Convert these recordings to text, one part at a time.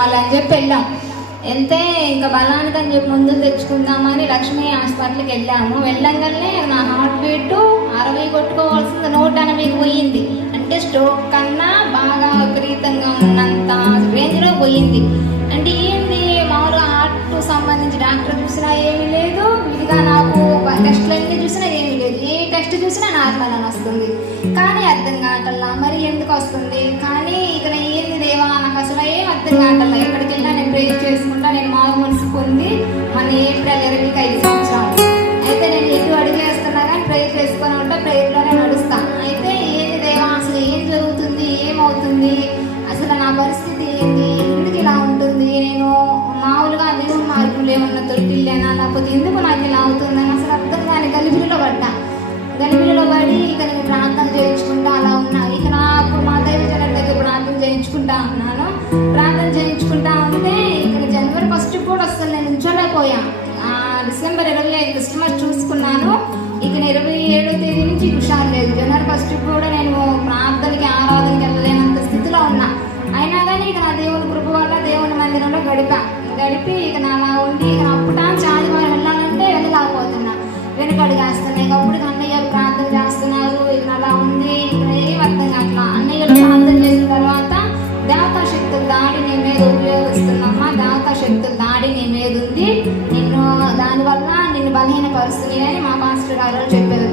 వాళ్ళని చెప్పి వెళ్ళాం. వెళ్తే ఇంకా బలానికి అని చెప్పి ముందు తెచ్చుకుందామని లక్ష్మీ హాస్పిటల్కి వెళ్ళాము. వెళ్ళంగానే నా హార్ట్ బీట్ అరవై కొట్టుకోవాల్సింది నూట ఎనభైకి పోయింది. అంటే స్ట్రోక్ కన్నా బాగా విపరీతంగా ఉన్నంత రేంజ్లో పోయింది. అంటే ఏంది? మామూలుగా హార్ట్ సంబంధించి డాక్టర్ చూసినా ఏమీ లేదు. విడిగా నాకు టెస్ట్లు అన్ని చూసినా ఏమీ లేదు. ఏ టెస్ట్ చూసినా నార్మల్ అని వస్తుంది. కానీ అర్థం కావట్లా? మరి ఎందుకు వస్తుంది? కానీ ఇక్కడ అసలు ఏం అర్థం కావట్లా ఎక్కడికి వెళ్ళినా నేను ప్రేర్ చేసుకుంటా నేను మారు మనసు పొంది మన ఏప్రిల్ ఇరవైకి ఐదు సంవత్సరాలు. డిసెంబర్ ఇరవై ఐదు కస్టమర్ చూసుకున్నాను. ఇక నేను ఇరవై ఏడో తేదీ నుంచి హుషారు లేదు. జనవరి ఫస్ట్ కూడా నేను ప్రార్థనకి ఆరాధనకి వెళ్ళలేనంత స్థితిలో ఉన్నా. అయినా కానీ ఇక నా దేవుని కృప వల్ల దేవుని మందిరంలో గడిపా. గడిపి ఇక నా ఉండి ఇక అప్పుడా ఆదివారం వెళ్ళాలంటే వెళ్ళలేకపోతున్నా. వెనుకడుగేస్తున్నా ఇక అప్పుడు బలహీనపరుస్తుంది అని మా మాస్టర్ గారు చెప్పారు.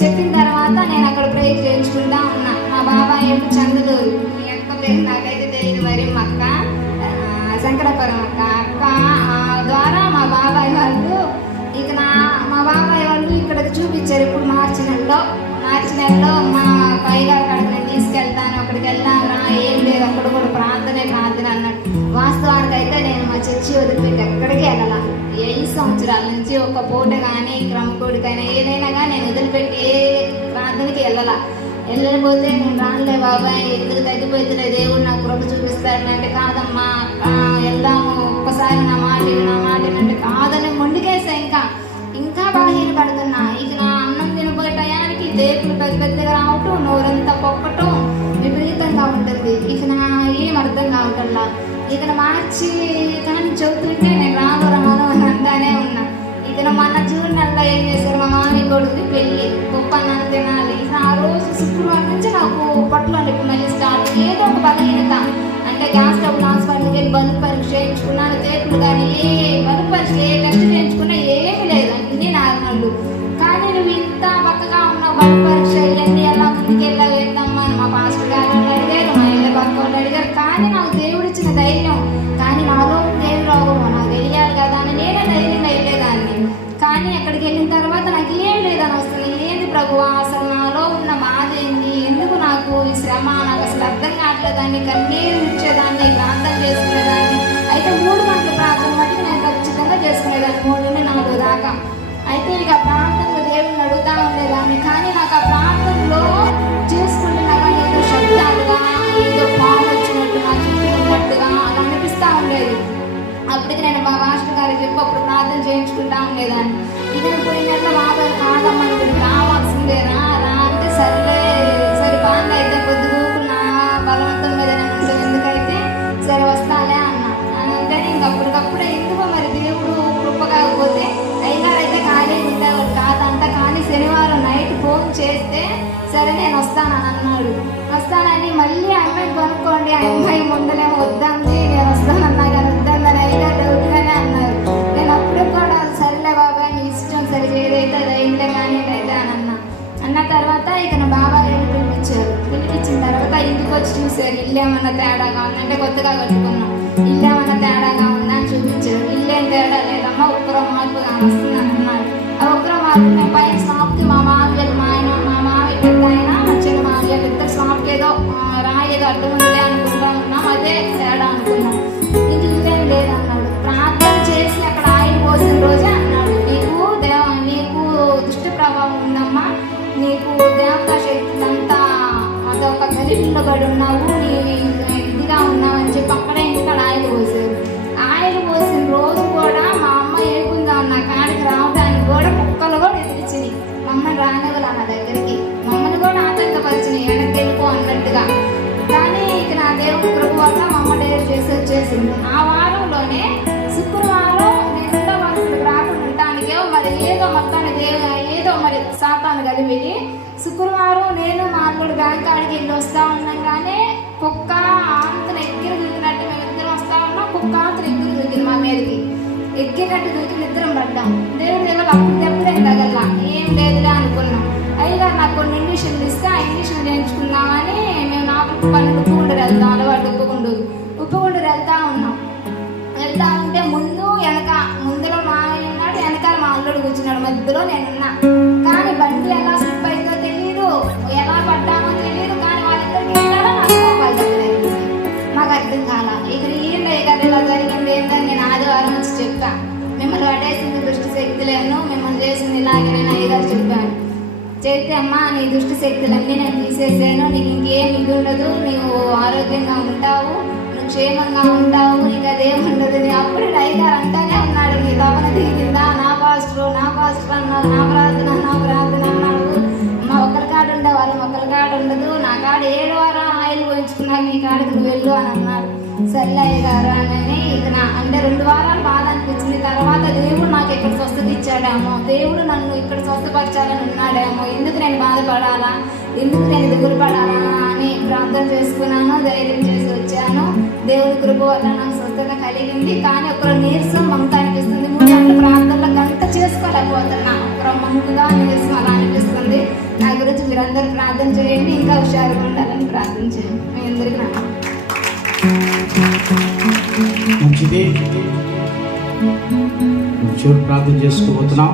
చెప్పిన తర్వాత నేను అక్కడ ప్రేయర్ చేయించుకుంటా ఉన్నా. మా బాబాయ్ ఏమో చంద్రదూరు మీ అక్క పేరు నాకైతే తెలియదు మరి మా అక్క శంకరపురం అక్క. అక్క ఆ, ద్వారా మా బాబాయ్ వాళ్ళు ఇక నా మా బాబాయ్ వాళ్ళు ఇక్కడికి చూపించారు. ఇప్పుడు మార్చి నెలలో మార్చి నెలలో మా పైగా సంవత్సరాల నుంచి ఒక పూట కానీ క్రమకోడి ఏదైనా కానీ నేను వదిలిపెట్టి ఏ ప్రార్థనకి వెళ్ళాల? వెళ్ళకపోతే నేను రానులే బాబాయ్ ఎందుకు తగ్గిపోతుందే దేవుడు నాకు కృప చూపిస్తాడు అంటే కాదమ్మా. వెళ్దాము. ఒక్కసారి నా మాట నా మాట అంటే కాదని మొండికేసా ఇంకా. ఇంకా బలహీన పడుతున్నా. ఇక నా అన్నం తినబోయే టయానికి తేపులు పెద్ద పెద్దగా రావటం నోరంతా పొక్కటం విపరీతంగా ఉంటుంది. ఇక నా ఏం అర్థం కావటంలా? ఇక మార్చి కానీ చెబుతుంటే నేను రాను ఏం చేశారు మా మామయ్య కొడుకు పెళ్ళి. గొప్ప అన్నం తినాలి ఆ రోజు శుక్రవారం నుంచి నాకు పొట్టలో నొప్పి మళ్ళీ స్టార్ట్ ఏదో ఒక బలహీనత. అంటే గ్యాస్ డబ్బులు ట్రాన్స్ఫర్ వెళ్ళి బల్బ్ పరీక్ష చేయించుకున్నాను. తేపులు కానీ ఏ బల్బ్ పరీక్ష ఏంది ఉన్న బాధ ఏంది ఎందుకు నాకు ఈ శ్రమ? నాకు అసలు అర్థం కావట్లేదాన్ని కన్నీరు ఇచ్చేదాన్ని ప్రార్థన చేసుకునేదాన్ని. అయితే మూడు గంటల ప్రార్థన మటుకు నేను ఖచ్చితంగా చేసుకునేదాన్ని. మూడు నుండి నాలుగు దాకా. అయితే ఇక ప్రార్థనలో దేవుని అడుగుతా ఉండేదాన్ని. కానీ నాకు ఆ ప్రార్థనలో చేసుకుంటున్నాగా ఏదో శబ్దాలుగా ఏదో పాము వచ్చినట్టు నా చుట్టూ ఉన్నట్టుగా అలా అనిపిస్తూ ఉండేది. అప్పటికి నేను మా మాస్టర్ గారు చెప్పి అప్పుడు ప్రార్థన చేయించుకుంటా ఉండేదాన్ని. కొనుక్కోండి ఎనభై అమ్మాయి ముందరేమో వద్దంది నేను వస్తానన్నా కానీ వద్దందని అయితే డౌట్గానే అన్నారు నేను అప్పుడు కూడా సరేలే బాబాయ్ మీ ఇష్టం సరే ఏదైతే అది అయిందే కానీ అయితే అని అన్నా. అన్న తర్వాత ఇక నా బాబా గారు పిలిపించారు. పిలిపించిన తర్వాత ఇంటికి వచ్చి చూశారు ఇల్లు ఏమన్నా తేడాగా ఉందంటే కొత్తగా కట్టుకున్నాం. ఇల్లు ఏమన్నా తేడాగా ఉందా అని చూపించారు. ఇల్లు ఏం తేడా లేదమ్మా ఒక్కరో మార్పుగా కానొస్తుంది. చేసింది. ఆ వారంలోనే శుక్రవారం నిండా రెండో రాకుండా ఉండటానికి మరి ఏదో మొత్తానికి ఏ- ఏదో మరి శాతాన్ని కలిపి శుక్రవారం నేను మా అల్లుడు బ్యాంక్ కాడికి వెళ్ళి వస్తా ఉన్నాగానే కుక్క ఆంతను ఎక్కిన దూకినట్టు మేము ఇద్దరం వస్తా ఉన్నాం. కుక్క ఆంతను ఎక్కిన దూకింది మా మీదకి. ఎక్కినట్టు దూకి నిద్రం పడ్డాం. దేవుడు దగ్గర అప్పుడు దెబ్బలేం మధ్యలో నేనున్నా. కానీ బండి ఎలా స్లిప్ అయిందో తెలియదు ఎలా పడ్డామో తెలియదు కానీ వాళ్ళిద్దరికి వెళ్ళాలో నాకు మాకు అర్థం కాల ఇక ఏంటో ఇక ఇలా జరిగింది ఏంటని నేను ఆదివారం నుంచి చెప్తా. మిమ్మల్ని పడేసింది దుష్టి శక్తులేను మిమ్మల్ని చేసింది ఇలాగే నేను అయ్యగారు చెప్పాను. చేస్తే అమ్మా నీ దుష్టి శక్తులన్నీ నేను తీసేసాను నీకు ఇంకేం ఇది ఉండదు నీవు ఆరోగ్యంగా ఉంటావు నువ్వు క్షేమంగా ఉంటావు నీకు అదేం అప్పుడు అయ్యగారు అంటానే ఉన్నాడు నీ లవణ దిగిందా నా పాస్టర్ నా పాస్టర్ అన్నారు నా ప్రార్థన నా ప్రార్థన అన్నాడు. మా ఒకరి కాడ ఉండే వాళ్ళు ఒకరి కాడ ఉండదు. నా కాడ ఏడు వారం ఆయిల్ పోయించుకున్నాక నీ కాడికి వెళ్ళు అని అన్నాడు సర్లే గారు అని ఇది నా అంటే రెండు వారాలు బాధ అనిపించింది. తర్వాత దేవుడు నాకు ఇక్కడ స్వస్థత ఇచ్చాడేమో. దేవుడు నన్ను ఇక్కడ స్వస్థపరచాలని ఉన్నాడేమో. ఎందుకు నేను బాధపడాలా? ఎందుకు నేను దిగులు పడాలా అని ప్రార్థన చేసుకున్నాను ధైర్యం చేసి వచ్చాను. దేవుడి కృప వల్ల నాకు స్వస్థత కానీ ఒకరు నీరసం మంత అనిపిస్తుంది. మూడు గంటల ప్రార్థనలో గంట చేసుకోలేకపోతున్నా. ఒక మంకుగా నీరసం అలా అనిపిస్తుంది. నా గురించి మీరందరూ ప్రార్థన చేయండి. ఇంకా హుషారుగా ఉండాలని ప్రార్థన చేయండి. మీ అందరికీ మంచిది ప్రార్థన చేసుకోబోతున్నాం.